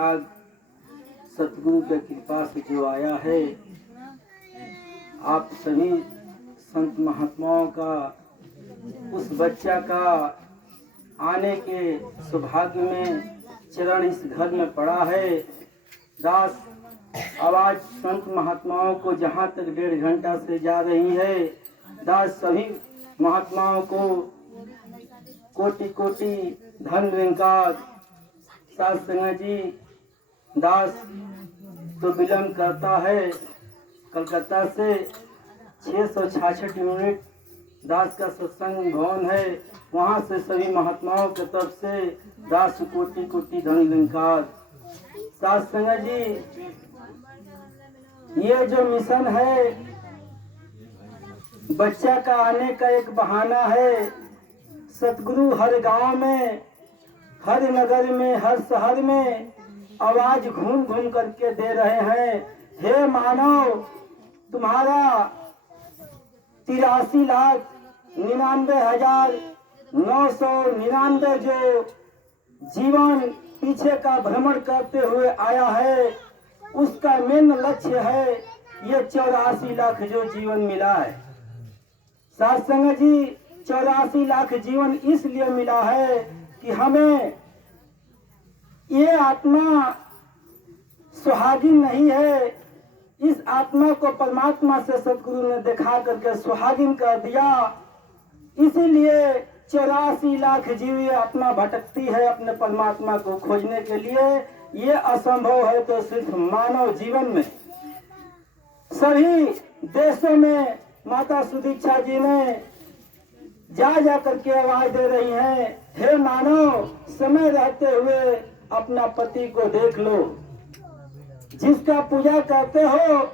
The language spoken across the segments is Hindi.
आज सतगुरु की कृपा से जो आया है, आप सभी संत महात्माओं का उस बच्चा का आने के सौभाग्य में चरण इस घर में पड़ा है। दास आवाज संत महात्माओं को जहाँ तक 1.5 घंटा से जा रही है, दास सभी महात्माओं को कोटि कोटि धन निरंकार। साध संगत जी, दास तो विलम्ब करता है। कलकत्ता से 666 यूनिट दास का सत्संग भवन है, वहाँ से सभी महात्माओं की तरफ से दास कोटि कोटि धन निरंकार। साध संगत जी, ये जो मिशन है, बच्चा का आने का एक बहाना है। सतगुरु हर गांव में, हर नगर में, हर शहर में आवाज घूम घूम करके दे रहे हैं, हे मानव, तुम्हारा 83,99,999 जो जीवन पीछे का भ्रमण करते हुए आया है, उसका मेन लक्ष्य है ये 84 लाख जो जीवन मिला है। साध संगत जी, 84 लाख जीवन इसलिए मिला है कि हमें ये आत्मा सुहागिन नहीं है। इस आत्मा को परमात्मा से सतगुरु ने दिखा करके सुहागिन कर दिया। इसीलिए 84 लाख जीव ये आत्मा भटकती है अपने परमात्मा को खोजने के लिए। ये असंभव है तो सिर्फ मानव जीवन में। सभी देशों में माता सुदीक्षा जी ने जा करके आवाज दे रही हैं, हे मानव, समय रहते हुए अपना पति को देख लो। जिसका पूजा करते हो,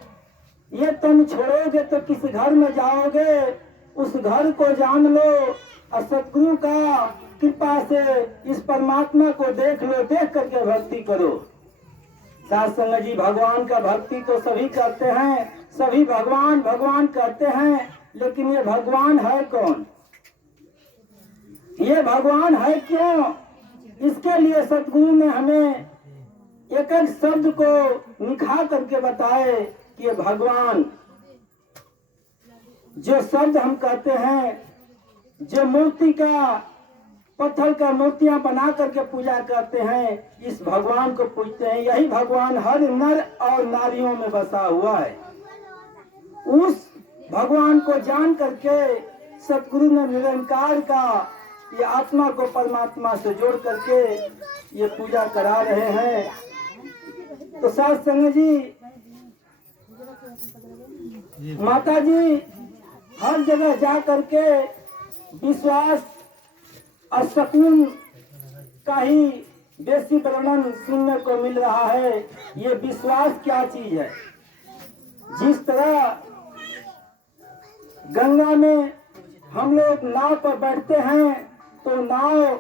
ये तुम छोड़ोगे तो किस घर में जाओगे, उस घर को जान लो और सतगुरु का कृपा से इस परमात्मा को देख लो। देख करके भक्ति करो। साध संगत जी, भगवान का भक्ति तो सभी करते हैं, सभी भगवान भगवान कहते हैं, लेकिन ये भगवान है कौन? ये भगवान है क्यों? इसके लिए सतगुरु ने हमें एक एक शब्द को निखार करके बताए कि ये भगवान, जो शब्द हम कहते हैं, जो मूर्ति का, पत्थर का मूर्तियां बना करके पूजा करते हैं, इस भगवान को पूजते हैं। यही भगवान हर नर और नारियों में बसा हुआ है। उस भगवान को जान करके सतगुरु ने निरंकार का ये आत्मा को परमात्मा से जोड़ करके ये पूजा करा रहे हैं। तो साध संगत जी, माता जी हर जगह जा करके विश्वास और सकून का ही बेसी वर्णन सुनने को मिल रहा है। ये विश्वास क्या चीज है? जिस तरह गंगा में हम लोग नाव पर बैठते हैं तो नाव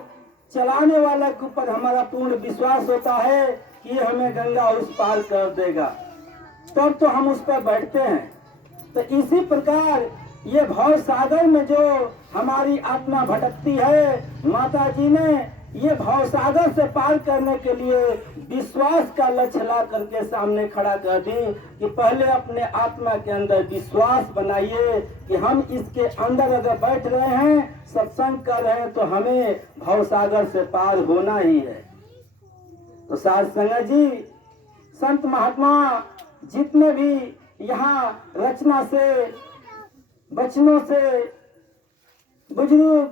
चलाने वाले के ऊपर हमारा पूर्ण विश्वास होता है कि ये हमें गंगा उस पार कर देगा, तब तो हम उस पर बैठते हैं। तो इसी प्रकार ये भव सागर में जो हमारी आत्मा भटकती है, माता जी ने ये भव सागर से पार करने के लिए विश्वास का लक्ष्य ला करके सामने खड़ा कर दी कि पहले अपने आत्मा के अंदर विश्वास बनाइए कि हम इसके अंदर अगर बैठ रहे हैं, सत्संग कर रहे हैं, तो हमें भव सागर से पार होना ही है। तो साध संगत जी, संत महात्मा जितने भी यहाँ रचना से, वचनों से, बुजुर्ग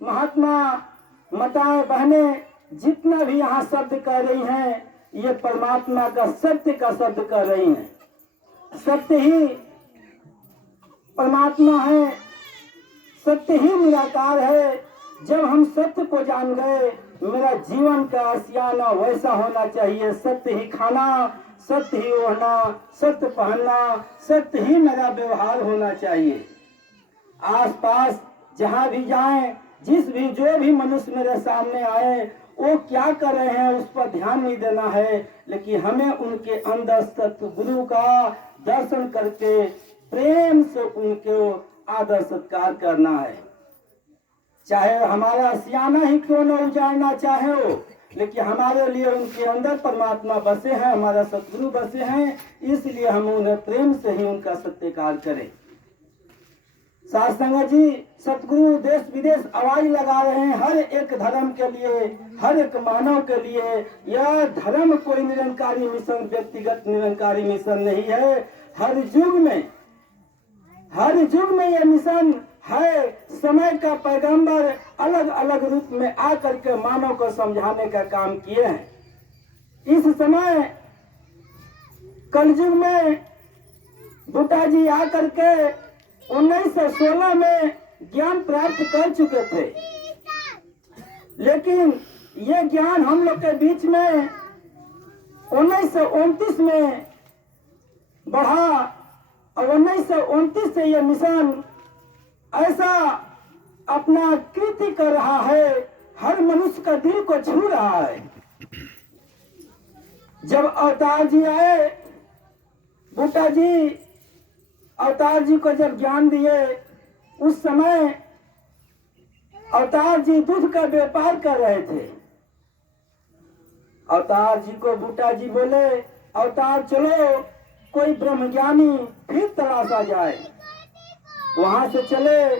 महात्मा माताएं बहनें जितना भी यहाँ शब्द कह रही हैं, ये परमात्मा का सत्य का शब्द कह रही हैं। सत्य ही परमात्मा है, सत्य ही निराकार है। जब हम सत्य को जान गए, मेरा जीवन का आशियाना वैसा होना चाहिए। सत्य ही खाना, सत्य ही ओढ़ना, सत्य पहनना, सत्य ही मेरा व्यवहार होना चाहिए। आसपास जहाँ भी जाएं, जो भी मनुष्य मेरे सामने आए, वो क्या कर रहे हैं उस पर ध्यान नहीं देना है, लेकिन हमें उनके अंदर सतगुरु का दर्शन करके प्रेम से उनको आदर सत्कार करना है। चाहे हमारा सियाना ही क्यों न उजाड़ना चाहे हो, लेकिन हमारे लिए उनके अंदर परमात्मा बसे हैं, हमारा सतगुरु बसे हैं, इसलिए हम उन्हें प्रेम से ही उनका सत्कार करें। साथ संगत जी, सतगुरु देश विदेश आवाज लगा रहे हैं हर एक धर्म के लिए, हर एक मानव के लिए। यह धर्म कोई निरंकारी मिशन, व्यक्तिगत निरंकारी मिशन नहीं है। हर युग में यह मिशन है। समय का पैगंबर अलग अलग रूप में आकर के मानव को समझाने का काम किए हैं। इस समय कलयुग में बुद्धा जी आकर के 1916 में ज्ञान प्राप्त कर चुके थे, लेकिन ये ज्ञान हम लोग के बीच में 1929 में बढ़ा और 1929 से यह मिशन ऐसा अपना कृति कर रहा है, हर मनुष्य का दिल को छू रहा है। जब अवतार जी आए, बुद्धा जी अवतार जी को जब ज्ञान दिए, उस समय अवतार जी दूध का व्यापार कर रहे थे। अवतार जी को बुद्धा जी बोले, अवतार चलो कोई ब्रह्मज्ञानी फिर तलाशा जाए। वहां से चले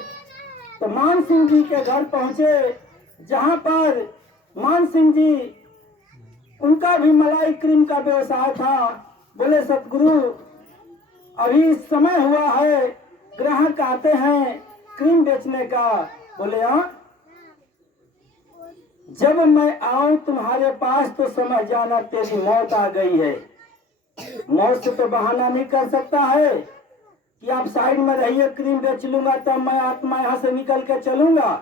तो मान सिंह जी के घर पहुंचे, जहां पर मान सिंह जी, उनका भी मलाई क्रीम का व्यवसाय था। बोले सतगुरु अभी समय हुआ है, ग्राहक आते हैं क्रीम बेचने का। बोले हाँ, जब मैं आऊं तुम्हारे पास तो समझ जाना तेरी मौत आ गई है। मौत से तो बहाना नहीं कर सकता है कि आप साइड में रहिए, क्रीम बेच लूंगा तब मैं आत्मा यहाँ से निकल के चलूंगा।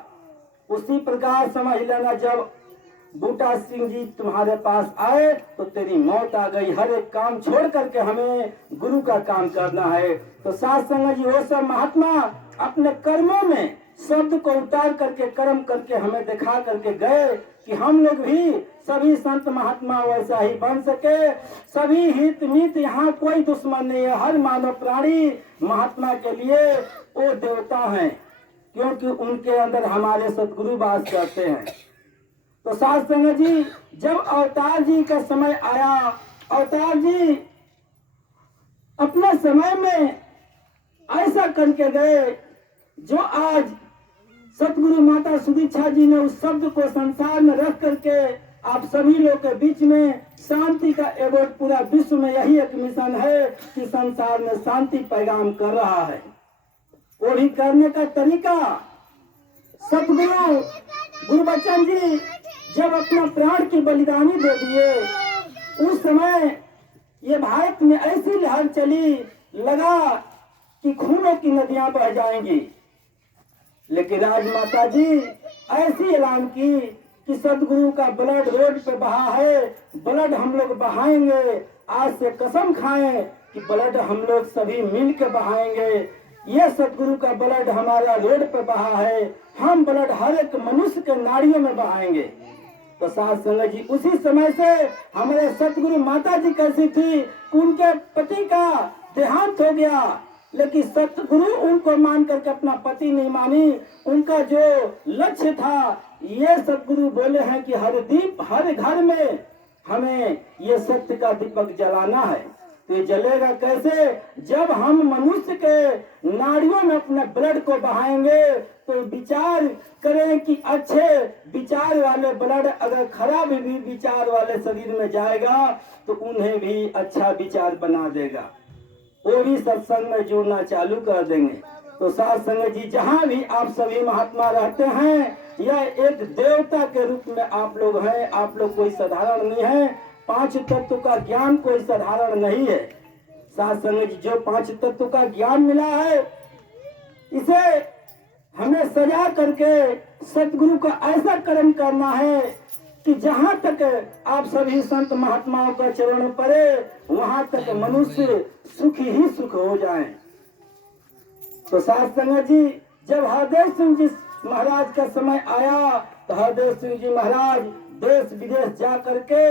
उसी प्रकार समझ लेना, जब बूटा सिंह जी तुम्हारे पास आए तो तेरी मौत आ गई। हर एक काम छोड़ करके हमें गुरु का काम करना है। तो साथ संगत जी, वो सब महात्मा अपने कर्मों में शब्द को उतार करके कर्म करके हमें दिखा करके गए कि हम लोग भी सभी संत महात्मा वैसा ही बन सके। सभी हित मित, यहाँ कोई दुश्मन नहीं है। हर मानव प्राणी महात्मा के लिए वो देवता हैं, क्योंकि उनके अंदर हमारे सतगुरु वास करते हैं। तो साथ संगत जी, जब अवतार जी का समय आया, अवतार जी अपने समय में ऐसा करके गए जो आज सतगुरु माता सुदीक्षा जी ने उस शब्द को संसार में रख करके आप सभी लोग के बीच में शांति का एवोर्ड, पूरा विश्व में यही एक मिशन है कि संसार में शांति पैगाम कर रहा है। वो भी करने का तरीका, सतगुरु गुरुबचन जी जब अपना प्राण की बलिदानी दे दिए, उस समय ये भारत में ऐसी लहर चली, लगा कि खूनों की नदियां बह जाएंगी। लेकिन राजमाता जी ऐसी ऐलान की कि सदगुरु का ब्लड रोड पे बहा है, ब्लड हम लोग बहाएंगे। आज से कसम खाएं कि ब्लड हम लोग सभी मिल के बहाएंगे। ये सदगुरु का ब्लड हमारा रोड पे बहा है, हम ब्लड हर एक मनुष्य के नाड़ियों में बहाएंगे। तो साथ संगत जी, उसी समय से हमारे सतगुरु माता जी कैसी थी, उनके पति का देहांत हो गया, लेकिन सतगुरु उनको मान करके अपना पति नहीं मानी। उनका जो लक्ष्य था, ये सतगुरु बोले हैं कि हर दीप हर घर में हमें ये सत्य का दीपक जलाना है। तो ये जलेगा कैसे? जब हम मनुष्य के नाड़ियों में अपने ब्लड को बहाएंगे। तो विचार करें कि अच्छे विचार वाले ब्लड अगर खराब भी विचार वाले शरीर में जाएगा तो उन्हें भी अच्छा विचार बना देगा, वो भी सत्संग में जुड़ना चालू कर देंगे। तो साथ संगत जी, जहाँ भी आप सभी महात्मा रहते हैं, यह एक देवता के रूप में आप लोग हैं। आप लोग कोई साधारण नहीं है। 5 तत्व का ज्ञान कोई साधारण नहीं है। साथ संगत जी, जो 5 तत्व का ज्ञान मिला है, इसे हमें सजा करके सतगुरु का ऐसा कर्म करना है कि जहाँ तक आप सभी संत महात्माओं का चरण पड़े, वहां तक मनुष्य सुखी ही सुख हो जाए। तो साथ संगत जी, जब हरदेव सिंह जी महाराज का समय आया तो हरदेव सिंह जी महाराज देश विदेश जा करके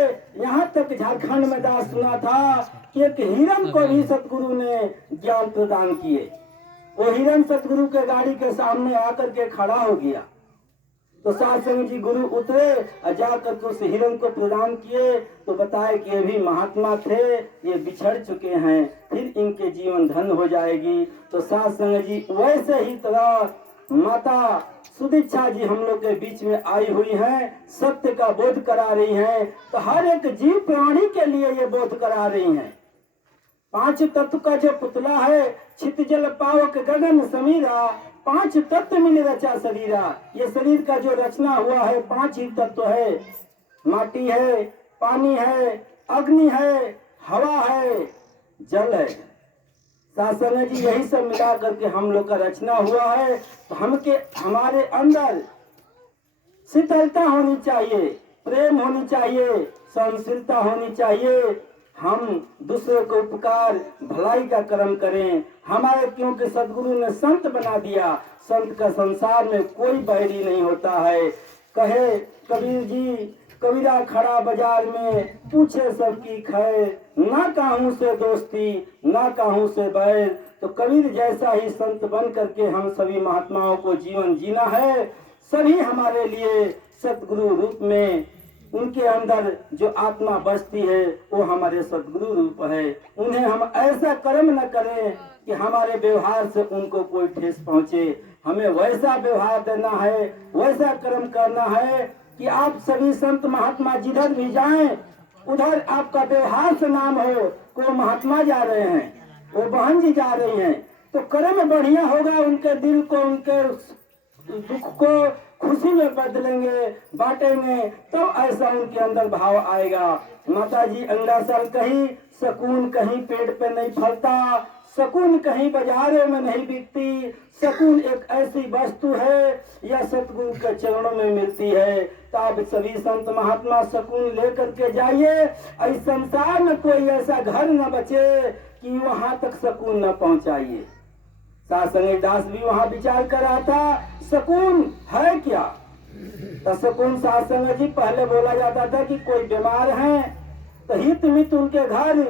यहाँ तक झारखंड में दास सुना था कि एक हिरण को भी सतगुरु ने ज्ञान प्रदान किए। वो हिरण सतगुरु के गाड़ी के सामने आकर के खड़ा हो गया। तो सत्संग जी गुरु उतरे और जाकर के उस हिरण को प्रदान किए तो बताए कि ये भी महात्मा थे, ये बिछड़ चुके हैं, फिर इनके जीवन धन हो जाएगी। तो सत्संग जी वैसे ही तरह माता सुदीक्षा जी हम लोग के बीच में आई हुई हैं, सत्य का बोध करा रही हैं। तो हर एक जीव प्राणी के लिए ये बोध करा रही हैं। पांच तत्व का जो पुतला है, छित जल पावक गगन समीरा, पांच तत्व मिल रचा शरीरा। ये शरीर का जो रचना हुआ है पांच ही तत्व है, माटी है, पानी है, अग्नि है, हवा है, जल है। शासन जी यही सब मिला करके हम लोग का रचना हुआ है। तो हमारे अंदर शीतलता होनी चाहिए, प्रेम होनी चाहिए, सहनशीलता होनी चाहिए। हम दूसरे को उपकार भलाई का कर्म करें। हमारे क्योंकि सदगुरु ने संत बना दिया, संत का संसार में कोई बैरी नहीं होता है। कहे कबीर जी, कबीरा खड़ा बाजार में पूछे सबकी खैर, ना काहू से दोस्ती ना काहू से बैर। तो कबीर जैसा ही संत बन करके हम सभी महात्माओं को जीवन जीना है। सभी हमारे लिए सतगुरु रूप में, उनके अंदर जो आत्मा बसती है वो हमारे सतगुरु रूप है। उन्हें हम ऐसा कर्म न करें कि हमारे व्यवहार से उनको कोई ठेस पहुंचे। हमें वैसा व्यवहार देना है, वैसा कर्म करना है कि आप सभी संत महात्मा जिधर भी जाएं उधर आपका व्यवहार से नाम हो, को महात्मा जा रहे हैं, वो बहन जी जा रही हैं, तो कर्म बढ़िया होगा। उनके दिल को, उनके दुख को खुशी में बदलेंगे, बांटेंगे, तो ऐसा उनके अंदर भाव आएगा। माता जी अगला साल कहीं सकून कहीं पेड़ पे नहीं फलता, सकून कहीं बाजारों में नहीं बिकती। सकून एक ऐसी वस्तु है यह सतगुरु के चरणों में मिलती है। तो आप सभी संत महात्मा सकून लेकर के जाइए। इस संसार में कोई ऐसा घर न बचे कि वहां तक सकून न पहुंचाइए। सत्संग दास भी वहां विचार कर रहा था, सकून है क्या? तो सकून सत्संग जी पहले बोला जाता था कि कोई बीमार है तो हित मित उनके घर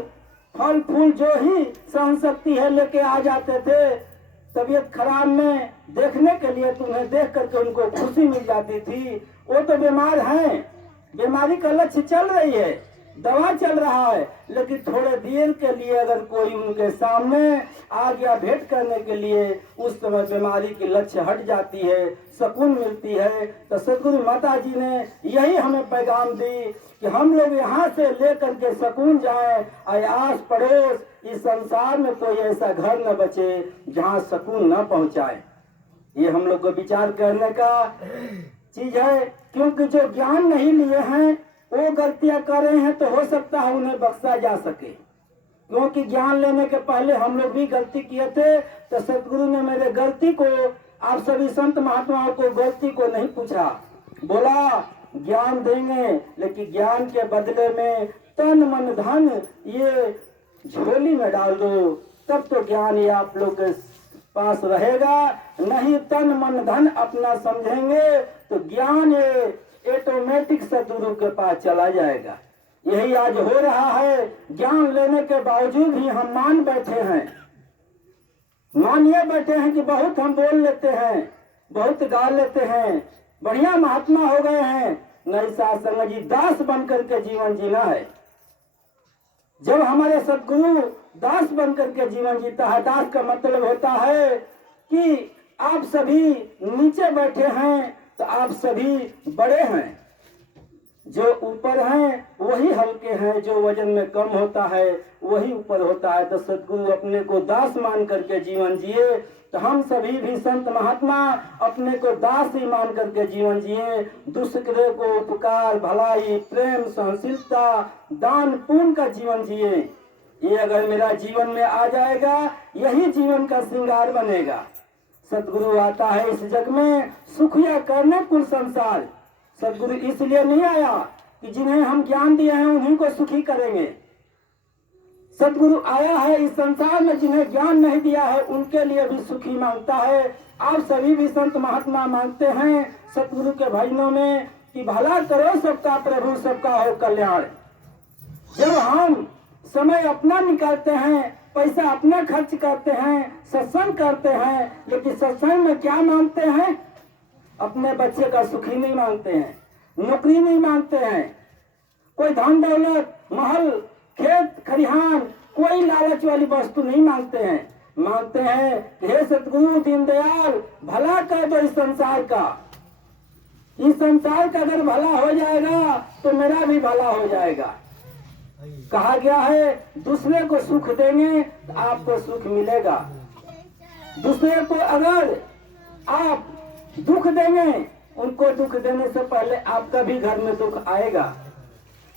फल फूल जो ही सहन शक्ति है लेके आ जाते थे। तबीयत खराब में देखने के लिए तुम्हें देख करके उनको खुशी मिल जाती थी। वो तो बीमार हैं, बीमारी का लक्ष्य चल रही है, दवा चल रहा है, लेकिन थोड़े देर के लिए अगर कोई उनके सामने आ गया भेंट करने के लिए, उस समय बीमारी की लक्ष्य हट जाती है, सुकून मिलती है। तो सतगुरु माता जी ने यही हमें पैगाम दी कि हम लोग यहाँ से लेकर के सुकून जाएं, आस पड़ोस इस संसार में कोई ऐसा घर न बचे जहाँ सुकून न पहुँचाए। ये हम लोग को विचार करने का चीज है, क्योंकि जो ज्ञान नहीं लिए हैं वो गलतियां कर रहे हैं, तो हो सकता है उन्हें बख्शा जा सके। क्योंकि ज्ञान लेने के पहले हम लोग भी गलती किए थे, तो सतगुरु ने मेरे गलती को, आप सभी संत महात्माओं को गलती को नहीं पूछा, बोला ज्ञान देंगे लेकिन ज्ञान के बदले में तन मन धन ये झोली में डाल दो, तब तो ज्ञान ये आप लोग के पास रहेगा। नहीं तन मन धन अपना समझेंगे तो ज्ञान ये ऑटोमेटिक सतगुरु के पास चला जाएगा। यही आज हो रहा है। ज्ञान लेने के बावजूद भी हम मान बैठे हैं, मानिए बैठे हैं कि बहुत हम बोल लेते हैं, बहुत गा लेते हैं, बढ़िया महात्मा हो गए हैं। नहीं सत्संग जी, दास बन करके जीवन जीना है। जब हमारे सतगुरु दास बन करके जीवन जीता है, दास का मतलब होता है कि आप सभी नीचे बैठे हैं तो आप सभी बड़े हैं, जो ऊपर हैं वही हल्के हैं, जो वजन में कम होता है वही ऊपर होता है। तो सतगुरु अपने को दास मान करके जीवन जिए, तो हम सभी भी संत महात्मा अपने को दास ही मान करके जीवन जिए। दूसरे को उपकार भलाई प्रेम सहनशीलता दान पुण्य का जीवन जिए। ये अगर मेरा जीवन में आ जाएगा, यही जीवन का श्रृंगार बनेगा। सतगुरु आता है इस जग में सुखिया करने कुल संसार। सतगुरु इसलिए नहीं आया कि जिन्हें हम ज्ञान दिए हैं उन्हीं को सुखी करेंगे। सतगुरु आया है इस संसार में जिन्हें ज्ञान नहीं दिया है उनके लिए भी सुखी मांगता है। आप सभी भी संत महात्मा मांगते हैं सतगुरु के भजनों में कि भला करो सबका प्रभु सबका हो कल्याण। जब हम समय अपना निकालते हैं, पैसा अपना खर्च करते हैं, सत्संग करते हैं, लेकिन सत्संग में क्या मांगते हैं? अपने बच्चे का सुखी नहीं मांगते हैं, नौकरी नहीं मांगते हैं, कोई धन दौलत महल खेत खरिहान कोई लालच वाली वस्तु नहीं मांगते हैं। मांगते हैं कि हे सतगुरु दीनदयाल भला कर दो इस संसार का, इस संसार का अगर भला हो जाएगा तो मेरा भी भला हो जाएगा। कहा गया है दूसरे को सुख देंगे तो आपको सुख मिलेगा, दूसरे को अगर आप दुख देंगे उनको दुख देने से पहले आपका भी घर में दुख आएगा।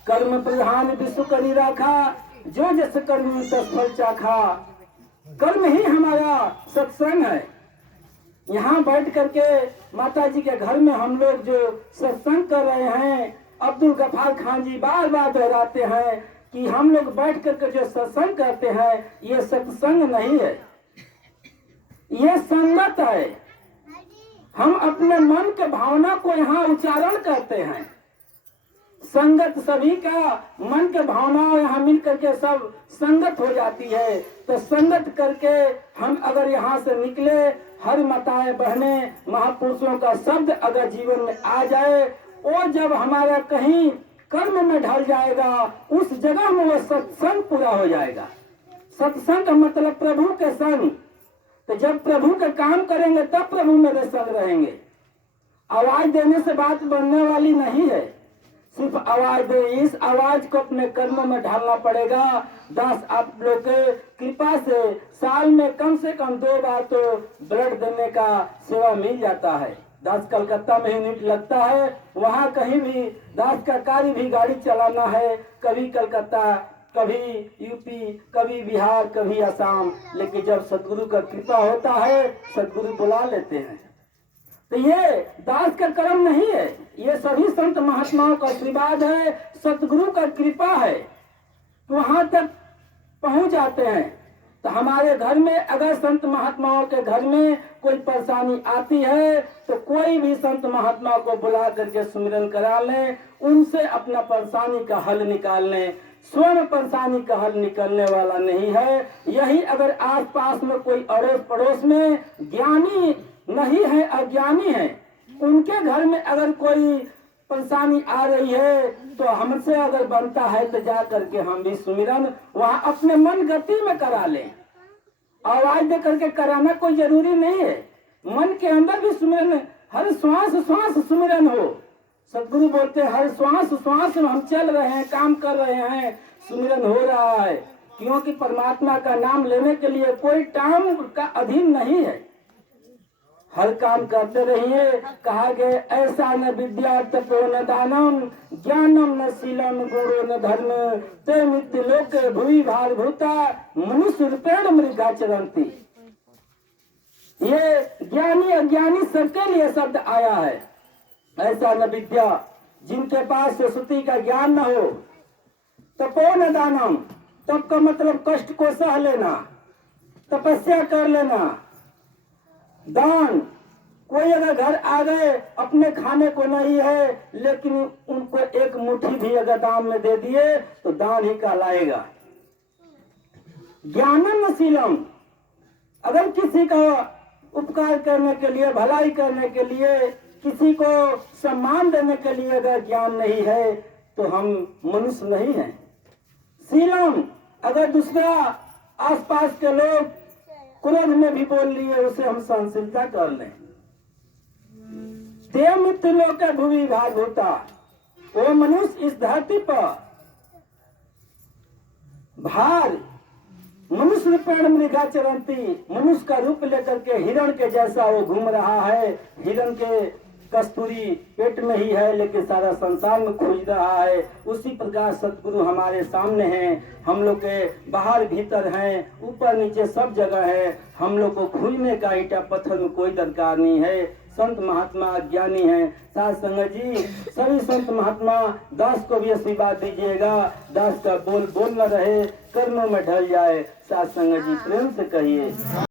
कर्म प्रधान विश्व करी राखा, जो जैसे कर्म तस फल चाखा। कर्म ही हमारा सत्संग है। यहाँ बैठ करके माता जी के घर में हम लोग जो सत्संग कर रहे हैं, अब्दुल गफार खान जी बार बार दोहराते हैं कि हम लोग बैठ करके जो सत्संग करते हैं ये सत्संग नहीं है, ये संगत है। हम अपने मन के भावना को यहाँ उच्चारण करते हैं। संगत सभी का मन के भावनाओं यहाँ मिल करके सब संगत हो जाती है। तो संगत करके हम अगर यहाँ से निकले, हर माताएं बहने महापुरुषों का शब्द अगर जीवन में आ जाए और जब हमारा कहीं कर्म में ढल जाएगा उस जगह में वो सत्संग पूरा हो जाएगा। सत्संग का मतलब प्रभु के संग। तो जब प्रभु का काम करेंगे तब प्रभु मेरे संग रहेंगे। आवाज देने से बात बनने वाली नहीं है, सिर्फ आवाज दे। इस आवाज को अपने कर्मों में ढालना पड़ेगा। दास आप लोग के कृपा से साल में कम से कम 2 बार तो ब्लड देने का सेवा मिल जाता है। दास कलकत्ता में यूनिट लगता है, वहाँ कहीं भी दास का कार्य भी गाड़ी चलाना है, कभी कलकत्ता कभी यूपी कभी बिहार कभी असम। लेकिन जब सतगुरु का कृपा होता है सतगुरु बुला लेते हैं। तो ये दास का कर्म नहीं है, ये सभी संत महात्माओं का आशीर्वाद है, सतगुरु का कृपा है, वहां तक पहुंच जाते हैं। तो हमारे घर में अगर संत महात्माओं के घर में कोई परेशानी आती है तो कोई भी संत महात्मा को बुला करके सुमिरन करा लें, उनसे अपना परेशानी का हल निकाल लें। स्वयं परेशानी का हल निकलने वाला नहीं है। यही अगर आस पास में कोई अड़ोस पड़ोस में ज्ञानी नहीं है, अज्ञानी है, उनके घर में अगर कोई परेशानी आ रही है तो हमसे अगर बनता है तो जा करके हम भी सुमिरन वहां अपने मन गति में करा लें। आवाज दे करके कराना कोई जरूरी नहीं है, मन के अंदर भी सुमिरन, हर श्वास श्वास सुमिरन हो। सतगुरु बोलते हैं हर श्वास श्वास में हम चल रहे हैं, काम कर रहे हैं, सुमिरन हो रहा है। क्योंकि परमात्मा का नाम लेने के लिए कोई टाइम का अधीन नहीं है, हर काम करते रहिए। कहा गया ऐसा न विद्या तपो न दानम ज्ञानम न शीलम गुणो न धर्म ते मित्य लोक भूमि भार भूता मनुष्य रूपेण मृगा चरंती। ये ज्ञानी अज्ञानी सबके लिए शब्द आया है। ऐसा न विद्या, जिनके पास सरस्वती का ज्ञान न हो, तपो न दानम, तप का मतलब कष्ट को सह लेना, तपस्या कर लेना। दान, कोई अगर घर आ गए अपने खाने को नहीं है लेकिन उनको एक मुट्ठी भी अगर दान में दे दिए तो दान ही कहलाएगा। ज्ञानम न शीलम, अगर किसी का उपकार करने के लिए, भलाई करने के लिए, किसी को सम्मान देने के लिए अगर ज्ञान नहीं है तो हम मनुष्य नहीं हैं। शीलम, अगर दूसरा आसपास के लोग क्रोध में भी बोल लिए उसे हम सहनशीलता कर लें। देव मित्र लोग का भूमि भाग होता, वो मनुष्य इस धरती पर भार मनुष्य रूपेण मृगा चरंती, मनुष्य का रूप लेकर के हिरण के जैसा वो घूम रहा है। हिरण के कस्तूरी पेट में ही है लेकिन सारा संसार में खोज रहा है। उसी प्रकार सतगुरु हमारे सामने हैं, हम लोग के बाहर भीतर हैं, ऊपर नीचे सब जगह है। हम लोग को खोजने का ईटा पत्थर में कोई दरकार नहीं है। संत महात्मा ज्ञानी हैं। साथ संगत जी सभी संत महात्मा दास को भी आशीर्वाद दीजिएगा, दास का बोल बोल न रहे, कर्मों में ढल जाए। साथ संगत जी प्रेम से कहिए।